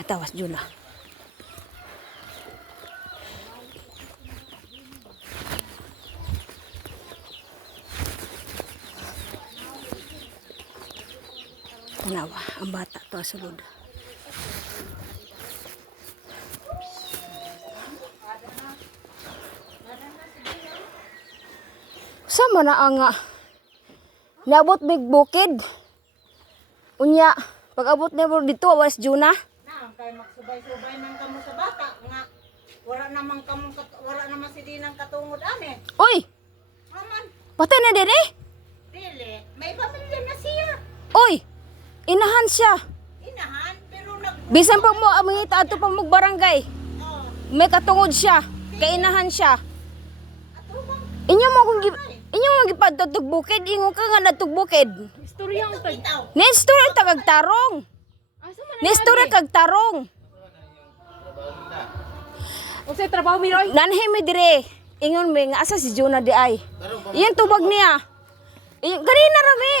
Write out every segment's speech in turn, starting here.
tawas Juna. Nawa, ang bata to sulod. Sama na ang naabot big bukid. Unya, pag abot na mo dito, awas Juna. Na, kay magsubay-subay nang kamo sa bata nga wala naman si Dinang katungod ane. Oy, Maman, patay na din eh. dili, may pamilya na siya. Oy, inahan siya. Inahan, pero Bisan pa mo, mangita ato pa mo barangay. oh, May katungod siya. Kainahan siya. ato bang Inyo mong gipadtog bukid, ingon ka nga natog bukid. Istorya ang tag. bitaw. Nestor ang tagagtarong. Asa man Nestor ang kagtarong. Unsay trabaho mi Roy? Nanhe mi dire. Ingon mi nga asa si Jonah di ay. Iyan tubag niya. Ganina rami.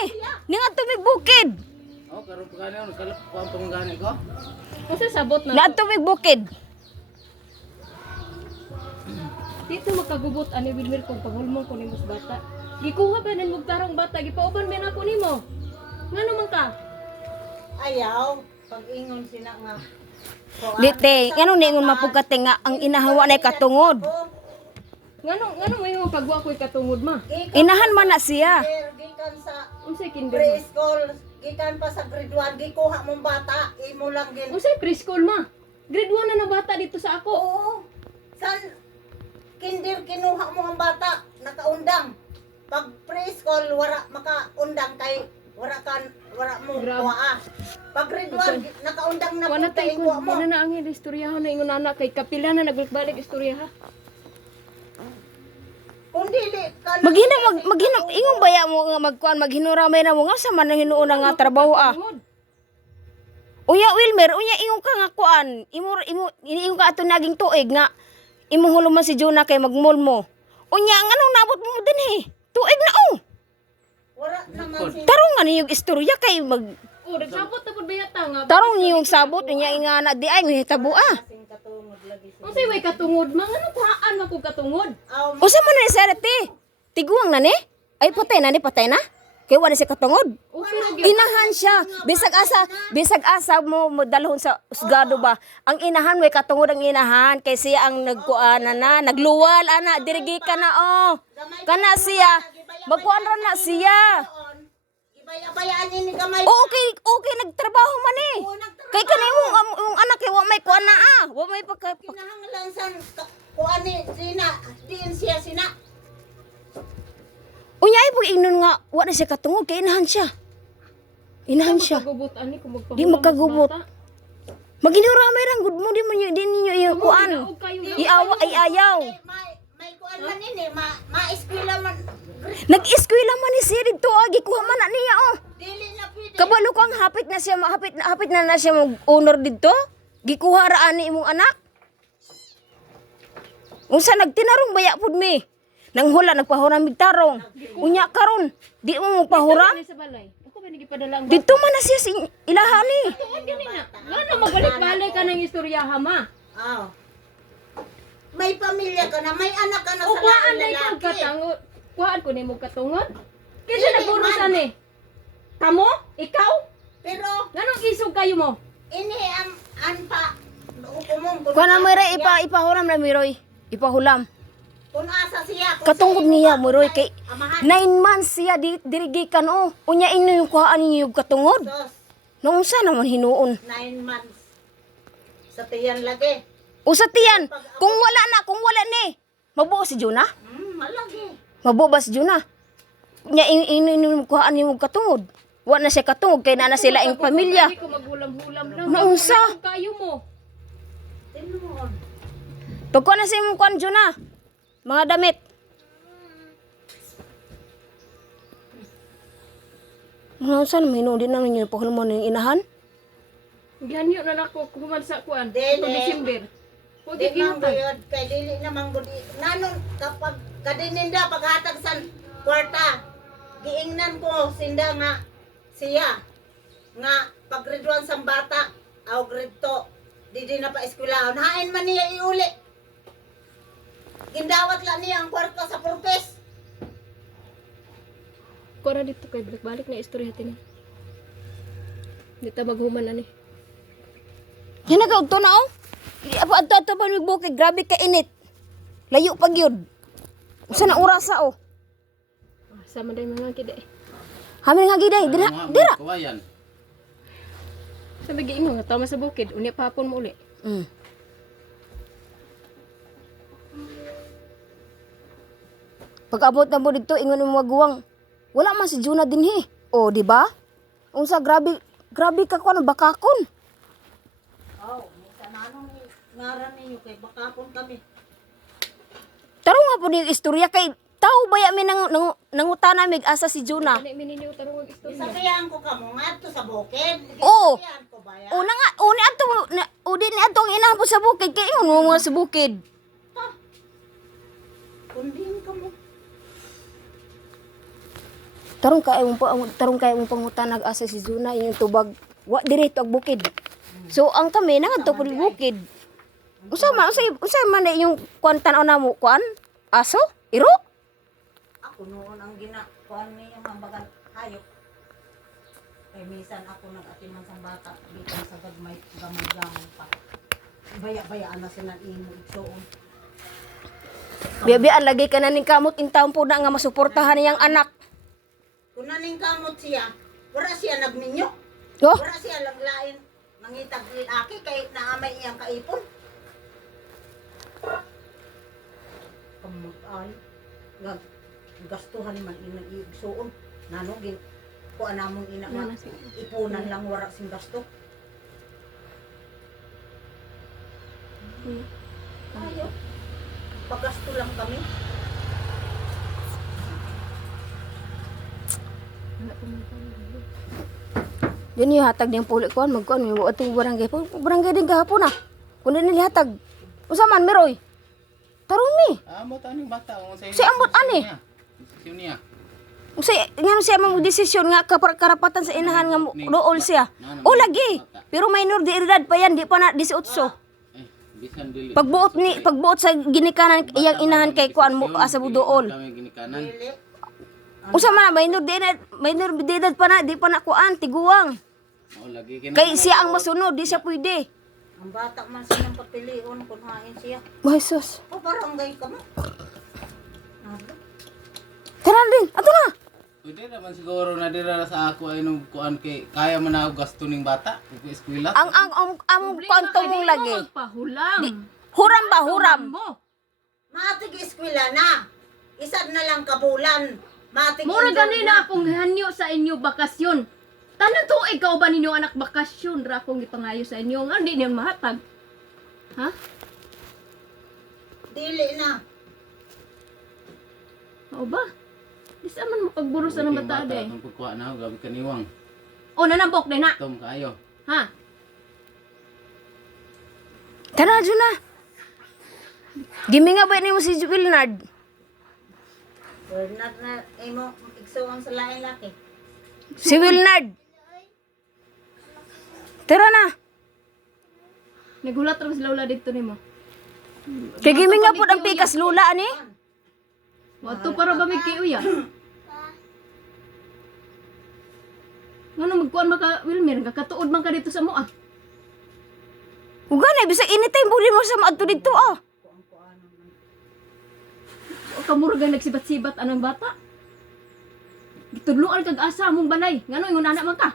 Ningat tumig bukid. Oh, karon pa gani kalap ko ang panggani ko. Unsay sabot na? Nga tumig bukid. Dito magkagubot ani Wilmer kung pagulmong ko nimos bata. Gikuha ba nin mugtarong bata gipauban mi nako nimo. Ngano man ka? Ayaw, pag ingon sina nga. Dite, ngano ningon mapugkate nga ang inahawa na katungod. Ngano may mo pagwa ko'y katungod ma? Inahan man na siya. Gikan sa Unsay kinder? preschool, gikan pa sa grade 1, gikuha mong bata, imo lang gin. Unsay preschool ma? Grade 1 na bata dito sa ako. Oo. San kinder kinuha mo ang bata, nakaundang. Pag preschool wala makaundang kay wala mo Grabe. kuha. Pag grade 1 nakaundang na Wala po tay kay ko, kuha mo. wala na ang istoryahan na ingon anak kay kapila na nagbalik istorya ha. Kung dili ka Maghinam ingon baya mo nga magkuan maghinuramay na mo nga sa man ang hinuuna nga trabaho ah. Tungod. Uya Wilmer, unya ingon ka nga kuan. Ingon ka ato naging tuig nga imong huluman si Jonah kay magmol mo. Unya nganong nabot mo din eh. Tuig na oh. wala naman si Tarong nga niyong istorya kay mag Oh, nagsabot na pud bayata nga. tarong niyong sabot unya ingana di ay ngihitabo ah. kasing katungod lagi sa. Unsay way katungod? Mga kuhaan man kog katungod. Aw, Usa man ni sarete. Tiguang na ni? Ay patay na. Kay wala si katungod. Okay ra gyud. Inahan siya. Bisag asa mo dalhon sa usgado ba. Ang inahan may katungod ang inahan kay siya ang nagkuana na, nagluwal ana, dirigi ka na oh. Kana siya. Magkuan ra na siya. ibay-abayaan ni gamay. Okay nagtrabaho man eh. Oo, nagtrabaho. Kay kanimo ang anak kay wa may kuan na ah. Wa may pagka Kinahanglan san kuan ni sina, diin siya sina. Unya ay pag ingnon nga wa na siya katungod kay inahan siya. Inahan siya. Magkagubot ani kung magpahulam. Di magkagubot. Maginuramay rang good mo di mo di ninyo iyo kuan. Iawa ay ayaw. May kuan man ini, ma-eskwela man. Nag-eskwela man ni siya dito agi kuha man na niya oh. Dili na pwede. Kabalo kang hapit na siya mag-honor dito. Gikuha ra ani imong anak. Unsa nagtinarong baya pud mi? Nang hula nagpahuram mig tarong. Unya karon, di mo magpahuram. Sa balay. Ako ba nagipadala ang Dito man na siya sa ilahani. Tuon gani na. Ngano magbalik-balik ka ng istorya ha ma? Aw. May pamilya ka na, may anak ka na O sa kuhaan lain na ikaw lalaki. katangod. Kuhaan ko nimo katungod. Kinsa Dili nagburos man. ani? Kamo? Ikaw? Pero Nganong isog kayo mo? ini an pa hukumong Kuha na mo ray ipahuram na mi Roy. Ipahulam. kung asa siya. Kung Katungod sa niya imo, mo Roy kay amahan. 9 months siya dirigikan oh. Unya inyo yung kuhaan niyo yung katungod. Sos, Nung sa naman hinuon. 9 months. Sa tiyan lagi. Usa tiyan, kung wala ni. Mabuo si Jonah? Malagi. Mabuo ba si Jonah? Nya inu kuhaan niyo katungod. Wa na siya katungod kay na sila ing pamilya. Hindi ko maghulam-hulam lang. Naunsa? Isog kayo mo. Tinuod. Pagkuha na sa imong kuhaan Jonah. Mga damit. Ano saan hinuon din naman niyo pahulmon ng inahan? Ganyo na nako kuman sa kuan. Dili. Sa December. Pwede Di man ginatan. gayod kay dili namang gudi. Nanon kapag kadininda paghatag san kwarta. Giingnan ko sinda nga siya nga pag grade 1 sang bata aw grade 2 di na pa eskwelahan. Hain man niya iuli. Gindawat lang niya ang kwarta sa purpes. Kora dito kay balik na istorya tini. Dito maghuman na ni. Yan nagaw to na oh. Apo ato pa magbukid, grabe ka init. Layo pag yun. Usa na orasa oh. Sama day mga kide. Hamin nga giday, dira, dira. Kawayan. Sabi giingon nga tama sa bukid, unya papon mo uli. Mm. Pag-abot na mo dito, ingon mo maguwang. Wala man si Juna din he. O, di ba? Unsa grabe ka kuno bakakon. Oh, minsan anong ngaran ninyo kay bakapon kami. Taro nga po ni istorya kay tao baya mi nangutana mig asa si Juna. Ani mininiw tarong og istorya. Isabihan ko kamo nga to sa bukid. Oo. Isabihan ko ba yan? Una nga, uni ato udi ni ato ang inahan po sa bukid kay ingon mo sa bukid. Kundin ka mo. Tarong kay mo pangutanag asa si Juna yung tubag wa direto ag bukid. So ang kami nangadto po bukid. Unsa man na yung kuan tan-aw na mo kuan? Aso? Iro? Ako noon ang ginakuan niyo ang bagal hayop. Kay minsan ako nag-atiman sa bata bitan sa gagmay gamay pa. Baya-bayaan na sila imo igsoon. Biya lagi ka na ning kamot in taon po na nga masuportahan niyang anak. Kung naning kamot siya, wala siya nagminyo. Oh, Wala siya laglain nangitag aki kay naamay iyang kaipon. Kamutan. Gastuhan man inang igsoon. Nanogin. Kuan namong ina nga Nana si- ipunan lang wala sing gasto. Ayaw. Pagasto lang kami. Wala ko man tawag. yun yung hatag niyang puli kuan magkuan mo atong barangay po. Barangay din gahapon na. Kun nila hatag. Unsa man meroy? Tarong mi. Amo taning bata ang sa. Si ambot ani. Desisyon niya. Unsay ngano siya mang desisyon nga karapatan sa inahan nga dool siya. O lagi. Pero minor de edad pa yan, di pa na 18. Bisan dili. Pagbuot sa ginikanan iyang inahan kay kuan mo asa budool. Kami ginikanan. Dili. Usa man minor de edad pa na di pa na kuan tiguwang. Mao lagi kina. Kay siya ang masunod, di siya pwede. Ang bata man silang papilion kung hain siya. Jesus. O barangay ka mo. Tara din, ato na. Pwede naman siguro na dira sa ako ay nung kuan kay kaya man ako gasto ning bata ug eskwela. Ang kwanto mong lagi. Magpahulam. Huram ba, huram? Mo. Matig eskwela na. Isad na lang kabulan. Matig Mura enjoy gani na akong hanyo sa inyo bakasyon. Tanang tuig ka ba ninyo anak bakasyon ra akong ipangayo sa inyo nga di niyo mahatag. Ha? Dili na. O ba? Di sa man makagburo sa ng bata de. Ang pagkuha na gabi kaniwang. O nanambok din na. Tom kaayo. Ha? Tara, Juna. Gimi nga ba ni mo si Wilnard? Or not na imo igsuon sa lain laki. Si Wilnard. Tara na. Nagulat ra sila ula dito nimo. Kay gimi nga po ang pikas lula ani. Wato para ba may kiuya? Ngano magkuan maka Wilmer kakatuod man ka dito sa mo ah. Uga na bisag anytime buli mo sa maadto dito ah. O kamurga nagsibat-sibat anang bata. Gitudloan kag asa mong balay. Ngano ingon anak man ka?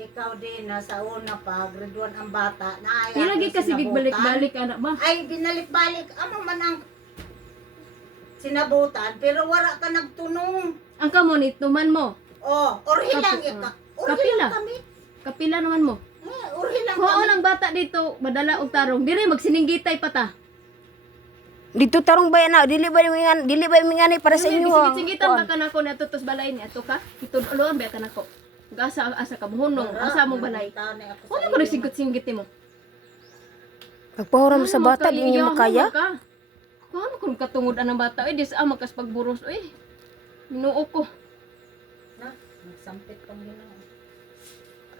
Ikaw din nasa una pa graduan ang bata. Naaya. Ilagi kasi balik-balik anak ba? Ay binalik-balik amo man ang sinabutan pero wala ka nagtunong. Ang kamo nito man mo. Oh, orhilang Kapi- ika. Kapila. Orhilang kami. Kapila naman mo. Orhilang Oo kami. lang bata dito, madala og tarong. Dire magsininggitay pa ta. Dito tarong bayan na dili ba mingani para sa inyo. ah. Singgitan ka kanako na tutos balay ni ato ka. Itudloan ba kanako. Asa ka buhonong, asa mong balay. Wala ko sigot-singgit mo. Pagpahuram sa bata di niyo makaya. Ano kung katungod anang bata di sa makas pagburos Minuo ko. Na, nagsampit pang ginawa.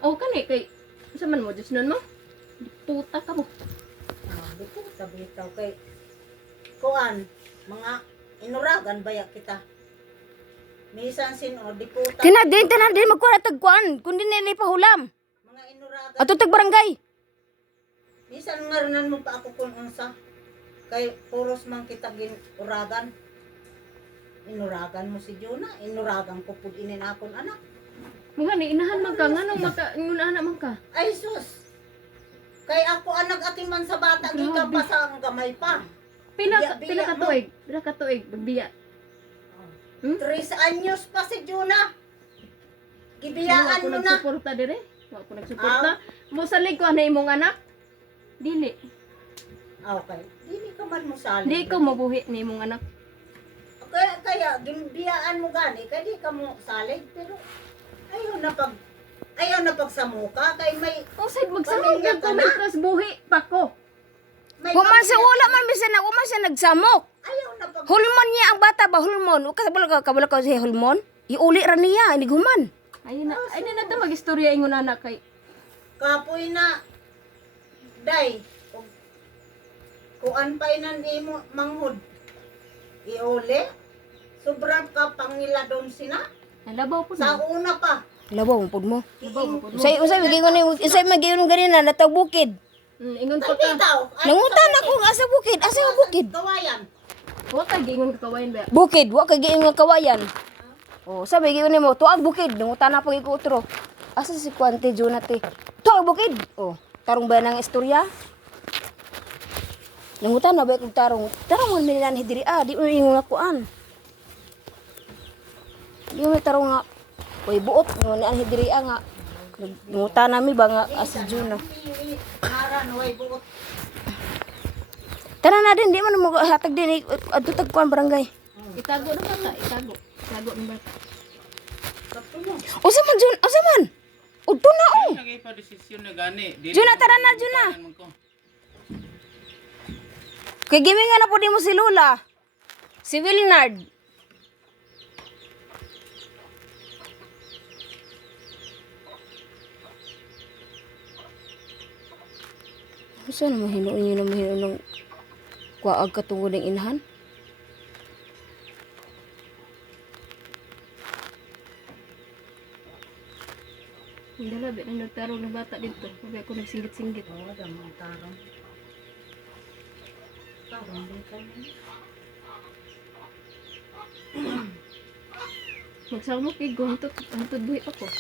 O kani kay sa man mo Diyos nun mo? Puta ka mo. Dito bitaw kay kuan mga inuragan baya kita. Misan sino diputa. Kina din magkuha tagkuan kundi nila pahulam. Mga inuragan. Ato tag barangay. Misan ngaranan mo pa ako kung unsa. Kay puros man kita gin uragan. Inuragan mo si Juna, inuragan ko pud inin akon anak. Mga ni inahan man ka nganong maka ingon man ka. Ay sus. Kay ako anak atiman sa bata gikan pa sa ang gamay pa. Pila ka tuig? Pila ka tuig magbiya? 3 anyos pa si Juna. Wala Gibiyaan ko mo na. nagsuporta dire. Wala ko nagsuporta. Mo salig ko na imong anak. Dili. Okay. Dili ka man mo sali. Di ko mabuhi ni imong anak. Kaya gimbiyaan mo gani kay di ka mo salig pero ayaw na pagsamuka kay may Usay magsamok Pamilya ko ka may na. plus buhi pa ko. Human sa wala man bisan na human siya nagsamok. ayaw na pag Hulmon niya ang bata ba hulmon? O kabalo ka siya hulmon? Iuli ra niya ini human. Ay na ta magistorya ingon anak kay. kapoy na day kuan pa inan imo manghud iuli sobrang ka pangiladon sina Nalabaw po sa na. una pa Labaw pud mo. Labaw po. Usay magiingon ganina na tag bukid. Ingon pa kay ka. bitaw Nangutan ako nga asa bukid, asa nga bukid? kawayan Wa ka gingon ka kawayan ba? Bukid, wa kay giingon kawayan. Oh, sabi giingon nimo, tuag bukid, nangutan na pag ikutro. Asa si Kwante Jonate? Tuag bukid. Oh, tarong ba nang istorya? Nangutan na ba kog tarong? Tarong man milan diri di mo ingon ako an. Di mo tarong nga Uy, buot mo ni anhi diri nga. Nangutan nami ba nga asa Juna. aran way buot Tara na din, di man mo hatag din adto tag kuan barangay. Itago na bata, itago. Itago ng bata. sakto mo Usa man Jun, usa man. Udto na oh. Nagay pa desisyon na gani. Dili Juna, ko tara na, pagkukunan Juna. man ko. Kay gimingan na po di mo si Lula. Si Wilnard. Saan naman hinuon nyo naman hinuon ng kwaag katungod ng inahan? Hindi na, na nagtarong ng bata dito. Sabi ako nagsinggit-singgit. oh damang tarong din ka na Magsamok igo, hantod buhi ako.